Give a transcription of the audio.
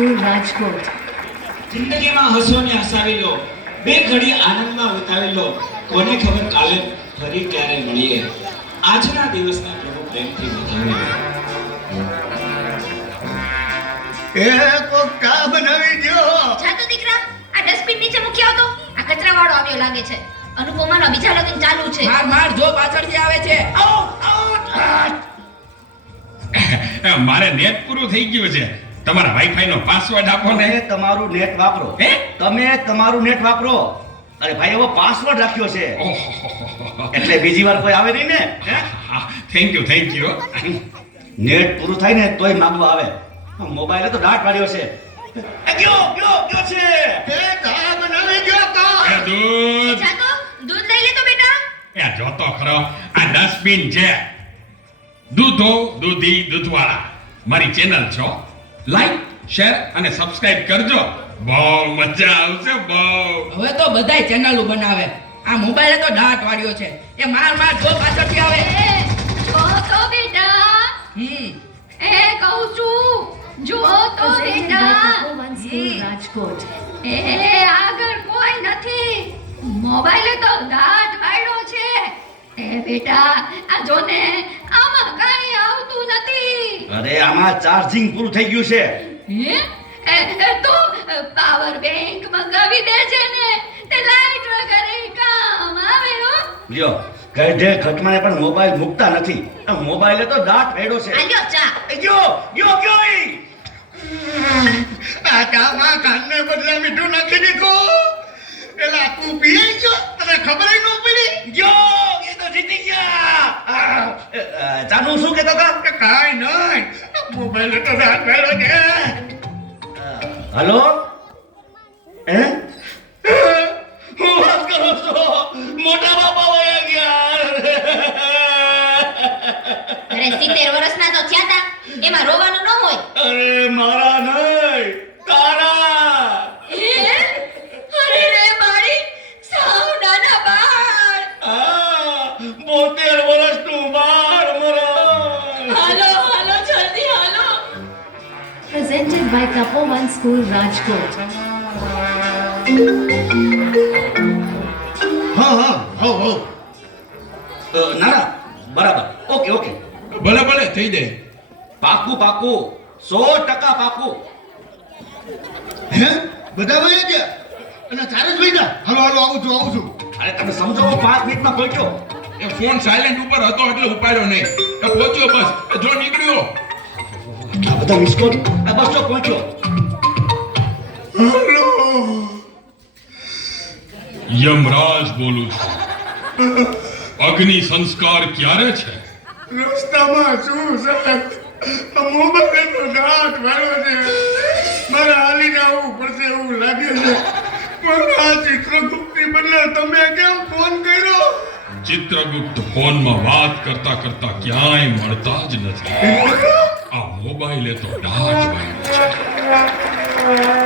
School Rajkot. જિંદગીમાં હસોને હસાવી લો, બે ઘડી આનંદમાં વિતાવી લો. કોને ખબર કાલે ફરી ક્યારે મળીએ. આજના દિવસને પ્રભુ પ્રેમથી વધાવી લો. એ કોક ચા બનાવી દો. જા તો દીકરા, આ ડસ્ટબિન નીચે મૂકી આવતો. આ કચરાવાળો આવ્યો લાગે છે. અનુપમાના બીજા લગ્ન ચાલુ છે. માર માર જો પાછળથી આવે છે. મારે નેટ પૂરું થઈ ગયું છે. તમારા વાઈફાઈ નો પાસવર્ડ આપો ને. તમે તમારું નેટ વાપરો. હે? તમે તમારું નેટ વાપરો. અરે ભાઈ એવો પાસવર્ડ રાખ્યો છે એટલે બીજી વાર કોઈ આવે નહીં ને. Thank you. નેટ પૂરું થાય ને તોય માંગવા આવે. મોબાઈલે તો દાટ પાડ્યો છે. ગયો છે. એ ચા બનાવી ગયો તો. એ દૂધ. જા તો દૂધ લઈ લે તો બેટા. એ જોતો ખરો, આ ડસ્ટબિન છે. દૂધો દૂધી દૂધવાળા મારી ચેનલ છો. લાઈક, શેર અને સબસ્ક્રાઇબ કરજો. બહુ મજા આવશે બહુ. હવે તો બધાય ચેનલો બનાવે. આ મોબાઈલે તો દાટ વાળ્યો છે. એ માર માર જો પાછળથી આવે. જો તો બેટા. એ કહું છું, જો તો Presented by બેટા. તપોવન સ્કૂલ રાજકોટ. એ આગળ કોઈ નથી. મોબાઈલે તો દાટ વાળ્યો છે. એ બેટા, આ જો ને, આમાં કાંઈ આવતું નથી. અરે આમાં ચાર્જિંગ પૂરું થઈ ગયું છે. હે? તો પાવર બેંક મંગાવી દેજે ને. તે લાઈટ વગર કામ આવે હો. લ્યો ગઢે ઘટમાને પણ મોબાઈલ મૂકતા નથી. આ મોબાઈલે તો દાટ પાડ્યો છે. આલ્યો ચા. ગયો ઈ. આ ચામાં કાનને બદલે મીઠું નાખી દીધું. એલા તું પી ગયો, તને ખબર ન પડી. ગયો એ તો જીતી ગયા. ચાનું શું કહેતા હતા? કાઈ નહીં, મોબાઈલ તો દાટ પાડ્યો છે. હલો હે હું વાત કરો છો? મોટા બાપા વયા ગયા. અરે 70 વર્ષના તો થયા તા. એમાં રોવાનું ન હોય. અરે મારા નહીં, તારા. અરે રે મારી સાવ નાના બાળ. 72 વર્ષનું બાળ મરણ. હાલો જલ્દી હાલો. Presented by Tapovan school Rajkot. હા ના બરાબર. ઓકે ભલે થઈ જાય. પાકું 100% પાકું. હે બધા વયા ગયા અને ચારે જ વયા. હાલો આવું છું. અરે તમે સમજો, 5 મિનિટમાં પહોંચ્યો. એ ફોન સાયલેન્ટ ઉપર હતો એટલે ઉપાડ્યો નહીં. એ પહોંચ્યો બસ. એ જો નીકળ્યો. આ બધા મિસ કોલ. આ બસ તો પહોંચ્યો. યમરાજ બોલું છું. અગ્નિ સંસ્કાર ક્યારે છે? રસ્તામાં શું સાહેબ, મોબાઈલ તો દાટ વાળો છે. મારે હાલીને આવવું પડશે એવું લાગે છે. પણ આ ચિત્રગુપ્તની બદલે તમે કેમ ફોન કર્યો? ચિત્રગુપ્ત ફોનમાં વાત કરતા ક્યાંય મળતા જ નથી. આ મોબાઈલે તો દાટ વાળ્યો છે.